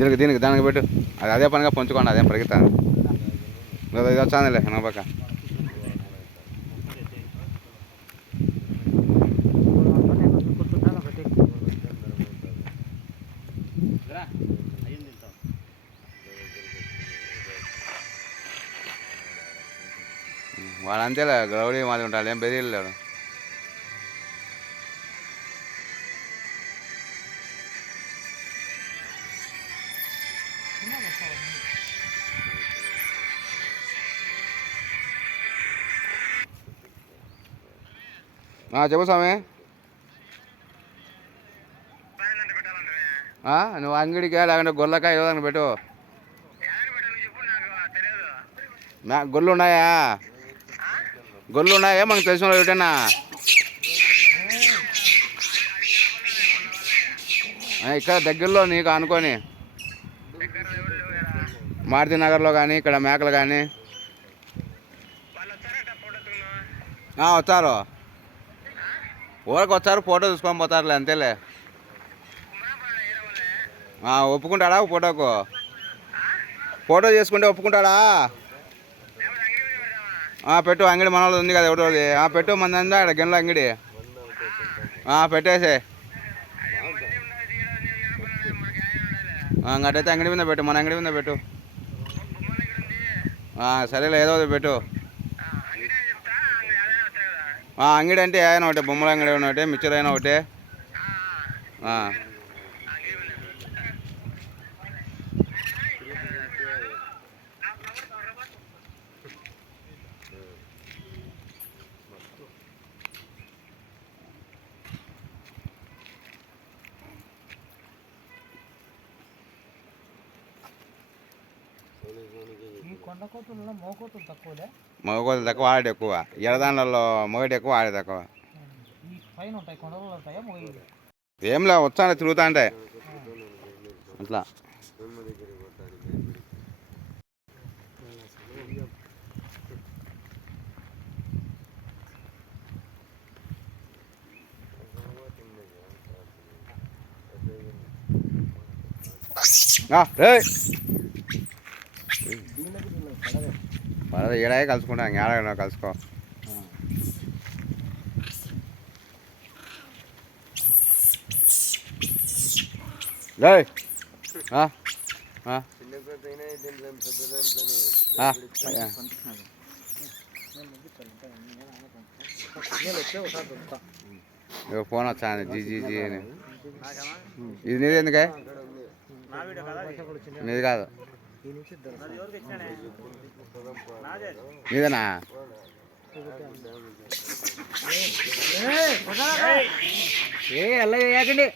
దీనికి దానికి పెట్టు. అది అదే పనిగా పంచుకోండి, అదేం పరిగెత్తాను. ఇది వచ్చానులే నా పక్క. వాడు అంతేలే, గౌడీ మాది ఉంటాడు, ఏం బెదిరిలేడు. చెప్పు స్వామి. నువ్వు అంగడికా లేకుంటే గొర్రెకా ఏదో పెట్టు. గొర్రెలు ఉన్నాయా? గొర్రెలు ఉన్నాయా మనకు తెలిసిన వాళ్ళు ఏటన్నా? ఇక్కడ దగ్గరలో నీకు అనుకోని మారుతి నగర్లో కానీ ఇక్కడ మేకలు కానీ వచ్చారు. ఊరికి వచ్చారు, ఫోటో చూసుకొని పోతారులే, అంతేలే. ఒప్పుకుంటాడా ఫోటోకు? ఫోటో చేసుకుంటే ఒప్పుకుంటాడా? పెట్టు, అంగడి మన వాళ్ళు ఉంది కదా ఒకటోది. పెట్టు, మన ఇక్కడ గిన్నెలో అంగడి పెట్టేసే. అట్టయితే అంగడి మీద పెట్టు, మన అంగడి మీద పెట్టు. సరేలే, ఏదో పెట్టు. అంగడి అంటే అయినా ఒకటే, బొమ్మల అంగడి అయినా ఒకటే, మిక్చర్ అయినా ఒకటే. మగకోతులు తక్కువ, ఆడేది ఎక్కువ. ఎడదాండ్లలో మొగటి ఎక్కువ, ఆడేది తక్కువ. ఏంలే, వచ్చా తిరుగుతా అంటే అట్లా. పడదు, ఏడాగే కలుసుకుంటా, ఏడాగ కలుసుకో. ఫోన్ వచ్చా జీ అని. ఇది నీది ఎందుకే? నీది కాదు, నీదేనా? ఏ అలా చేయకండి.